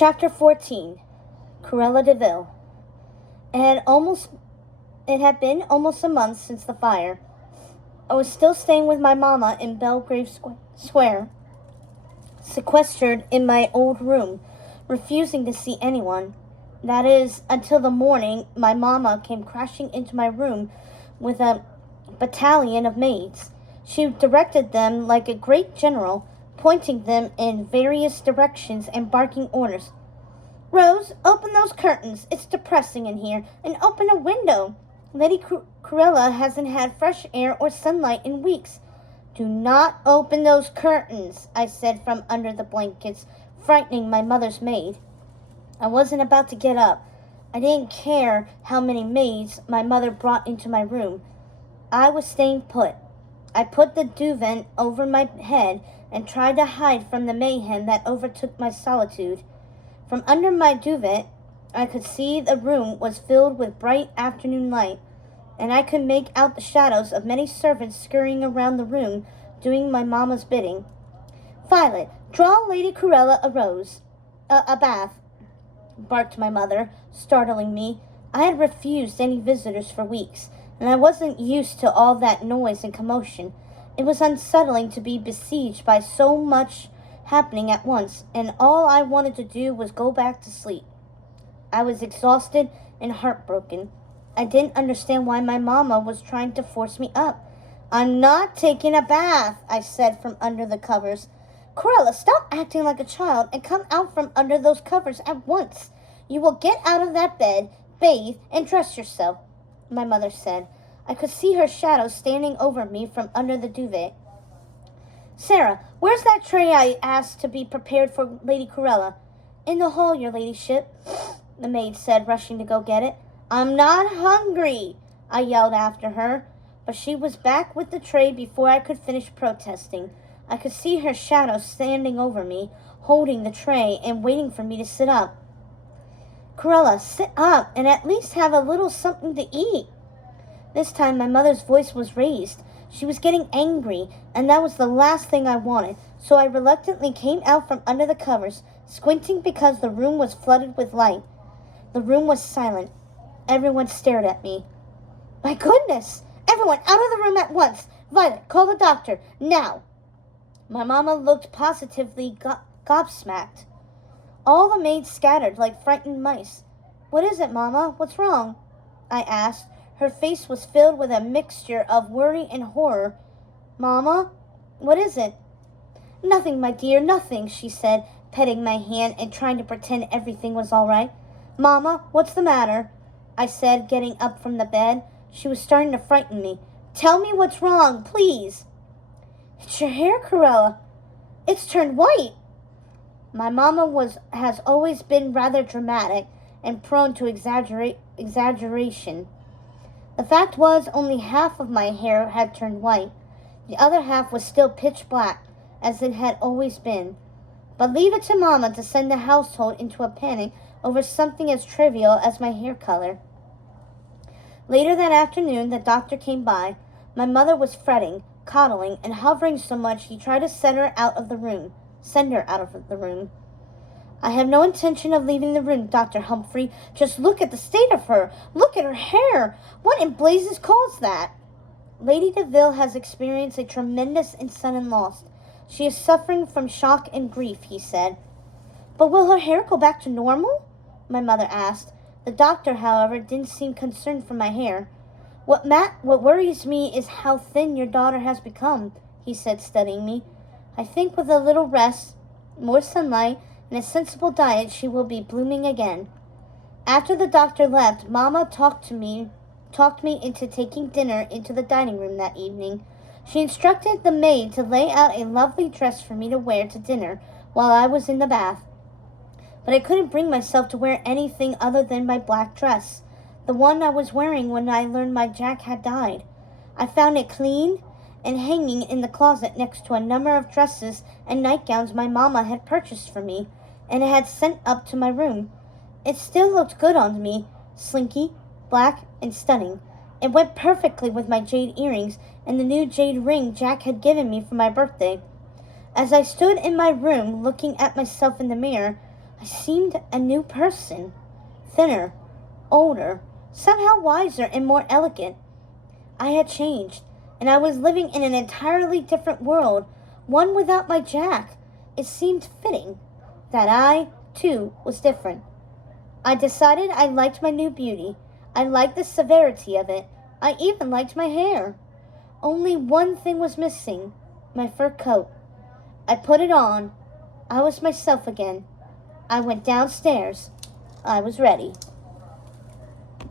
Chapter 14. Cruella DeVil. It had been almost a month since the fire. I was still staying with my mama in Belgrave Square, sequestered in my old room, refusing to see anyone. That is, until the morning my mama came crashing into my room with a battalion of maids. She directed them like a great general, pointing them in various directions and barking orders. "Rose, open those curtains. It's depressing in here. And open a window. Lady Cruella hasn't had fresh air or sunlight in weeks." "Do not open those curtains," I said from under the blankets, frightening my mother's maid. I wasn't about to get up. I didn't care how many maids my mother brought into my room. I was staying put. I put the duvet over my head and tried to hide from the mayhem that overtook my solitude. From under my duvet, I could see the room was filled with bright afternoon light, and I could make out the shadows of many servants scurrying around the room, doing my mamma's bidding. "Violet, draw Lady Cruella a bath," barked my mother, startling me. I had refused any visitors for weeks, and I wasn't used to all that noise and commotion. It was unsettling to be besieged by so much happening at once, and all I wanted to do was go back to sleep. I was exhausted and heartbroken. I didn't understand why my mama was trying to force me up. "I'm not taking a bath," I said from under the covers. "Cruella, stop acting like a child and come out from under those covers at once. You will get out of that bed, bathe, and dress yourself," my mother said. I could see her shadow standing over me from under the duvet. "Sarah, where's that tray I asked to be prepared for Lady Cruella?" "In the hall, your ladyship," the maid said, rushing to go get it. "I'm not hungry," I yelled after her, but she was back with the tray before I could finish protesting. I could see her shadow standing over me, holding the tray and waiting for me to sit up. "Cruella, sit up and at least have a little something to eat." This time my mother's voice was raised. She was getting angry, and that was the last thing I wanted, so I reluctantly came out from under the covers, squinting because the room was flooded with light. The room was silent. Everyone stared at me. "My goodness! Everyone out of the room at once! Violet, call the doctor, now!" My mama looked positively gobsmacked. All the maids scattered like frightened mice. "What is it, Mama? What's wrong?" I asked. Her face was filled with a mixture of worry and horror. "Mama, what is it?" "Nothing, my dear, nothing," she said, petting my hand and trying to pretend everything was all right. "Mama, what's the matter?" I said, getting up from the bed. She was starting to frighten me. "Tell me what's wrong, please." "It's your hair, Cruella. It's turned white." My mama has always been rather dramatic and prone to exaggeration. The fact was, only half of my hair had turned white. The other half was still pitch black, as it had always been. But leave it to Mama to send the household into a panic over something as trivial as my hair color. Later that afternoon, the doctor came by. My mother was fretting, coddling, and hovering so much he tried to send her out of the room. "I have no intention of leaving the room, Dr. Humphrey. Just look at the state of her. Look at her hair. What in blazes caused that?" "Lady DeVil has experienced a tremendous and sudden loss. She is suffering from shock and grief," he said. "But will her hair go back to normal?" my mother asked. The doctor, however, didn't seem concerned for my hair. What worries me is how thin your daughter has become," he said, studying me. "I think with a little rest, more sunlight, and a sensible diet, she will be blooming again." After the doctor left, Mama talked me into taking dinner into the dining room that evening. She instructed the maid to lay out a lovely dress for me to wear to dinner while I was in the bath. But I couldn't bring myself to wear anything other than my black dress, the one I was wearing when I learned my Jack had died. I found it clean and hanging in the closet next to a number of dresses and nightgowns my mama had purchased for me and had sent up to my room. It still looked good on me, slinky, black, and stunning. It went perfectly with my jade earrings and the new jade ring Jack had given me for my birthday. As I stood in my room looking at myself in the mirror, I seemed a new person, thinner, older, somehow wiser and more elegant. I had changed, and I was living in an entirely different world, one without my Jack. It seemed fitting that I, too, was different. I decided I liked my new beauty. I liked the severity of it. I even liked my hair. Only one thing was missing, my fur coat. I put it on. I was myself again. I went downstairs. I was ready.